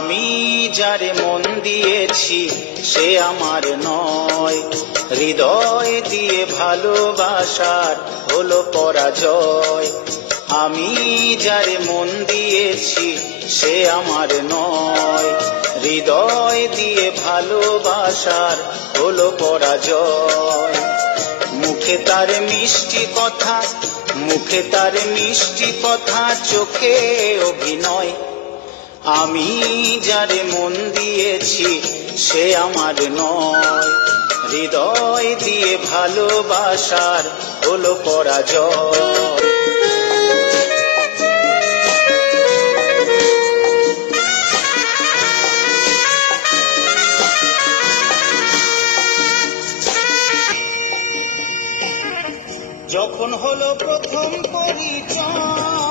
আমি যারে মন দিয়েছি সে আমার নয়, হৃদয় দিয়ে ভালোবাসার হলো পরাজয়। আমি যারে মন দিয়েছি সে আমার নয়, হৃদয় দিয়ে ভালোবাসার হলো পরাজয়। মুখে তার মিষ্টি কথা, মুখে তার মিষ্টি কথা, চোখে অভিনয়। আমি যারে মন দিয়েছি সে আমার নয়, হৃদয় দিয়ে ভালোবাসার হলো পরাজয়। যখন হলো প্রথম পরিচয়,